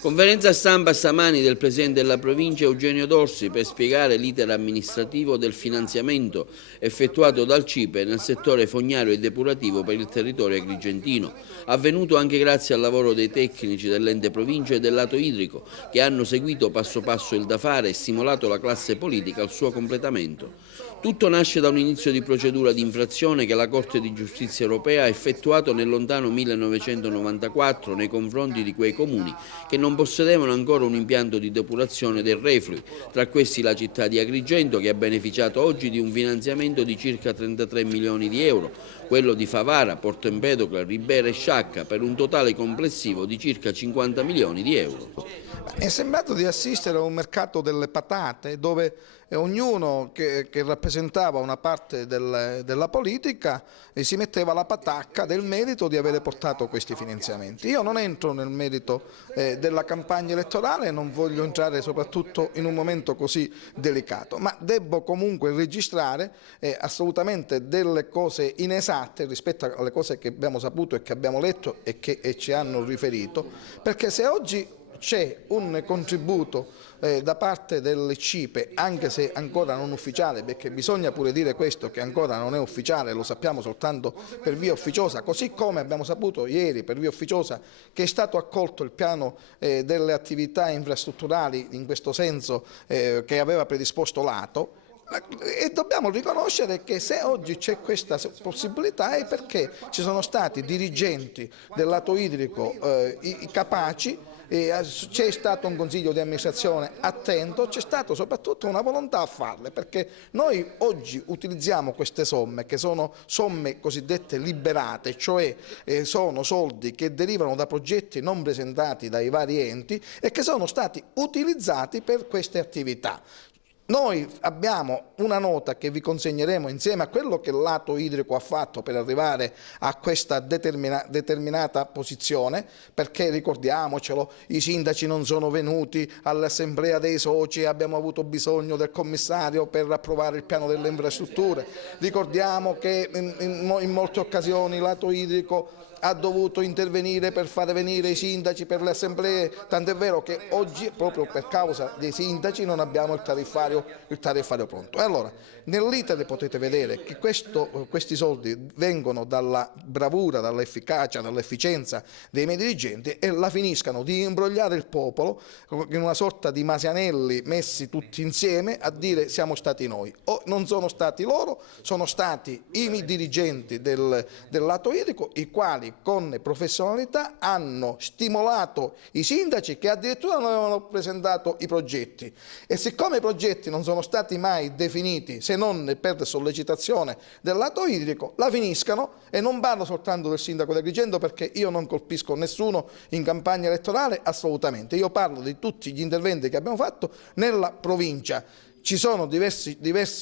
Conferenza stampa stamani del Presidente della Provincia Eugenio Dorsi per spiegare l'iter amministrativo del finanziamento effettuato dal CIPE nel settore fognario e depurativo per il territorio agrigentino, avvenuto anche grazie al lavoro dei tecnici dell'ente provincia e del lato idrico, che hanno seguito passo passo il da fare e stimolato la classe politica al suo completamento. Tutto nasce da un inizio di procedura di infrazione che la Corte di Giustizia europea ha effettuato nel lontano 1994 nei confronti di quei comuni che non possedevano ancora un impianto di depurazione dei reflui, tra questi la città di Agrigento, che ha beneficiato oggi di un finanziamento di circa 33 milioni di euro, quello di Favara, Porto Empedocle, Ribera e Sciacca, per un totale complessivo di circa 50 milioni di euro. È sembrato di assistere a un mercato delle patate dove ognuno che rappresentava una parte della politica si metteva la patacca del merito di avere portato questi finanziamenti. Io non entro nel merito della campagna elettorale e non voglio entrare soprattutto in un momento così delicato, ma devo comunque registrare assolutamente delle cose inesatte rispetto alle cose che abbiamo saputo e che abbiamo letto e che ci hanno riferito, perché se oggi c'è un contributo da parte del CIPE, anche se ancora non ufficiale, perché bisogna pure dire questo, che ancora non è ufficiale, lo sappiamo soltanto per via ufficiosa, così come abbiamo saputo ieri per via ufficiosa che è stato accolto il piano delle attività infrastrutturali, in questo senso, che aveva predisposto l'ATO. E dobbiamo riconoscere che se oggi c'è questa possibilità è perché ci sono stati dirigenti del lato idrico capaci, c'è stato un consiglio di amministrazione attento, c'è stata soprattutto una volontà a farle, perché noi oggi utilizziamo queste somme che sono somme cosiddette liberate, cioè sono soldi che derivano da progetti non presentati dai vari enti e che sono stati utilizzati per queste attività. Noi abbiamo una nota che vi consegneremo insieme a quello che il lato idrico ha fatto per arrivare a questa determinata posizione, perché ricordiamocelo, i sindaci non sono venuti all'assemblea dei soci, abbiamo avuto bisogno del commissario per approvare il piano delle infrastrutture, ricordiamo che in molte occasioni il lato idrico ha dovuto intervenire per fare venire i sindaci per le assemblee, tant'è vero che oggi proprio per causa dei sindaci non abbiamo il tariffario pronto. E allora nell'iter potete vedere che questi soldi vengono dalla bravura, dall'efficacia, dall'efficienza dei miei dirigenti e la finiscano di imbrogliare il popolo in una sorta di masianelli messi tutti insieme a dire siamo stati noi. O non sono stati loro, sono stati i dirigenti del lato idrico, i quali con professionalità hanno stimolato i sindaci che addirittura non avevano presentato i progetti, e siccome i progetti non sono stati mai definiti se non per sollecitazione del lato idrico, la finiscano. E non parlo soltanto del sindaco di Agrigento, perché io non colpisco nessuno in campagna elettorale, assolutamente, io parlo di tutti gli interventi che abbiamo fatto nella provincia. Ci sono diversi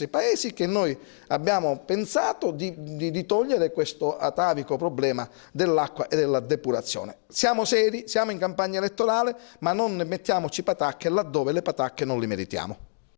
paesi che noi abbiamo pensato di togliere questo atavico problema dell'acqua e della depurazione. Siamo seri, siamo in campagna elettorale, ma non mettiamoci patacche laddove le patacche non le meritiamo.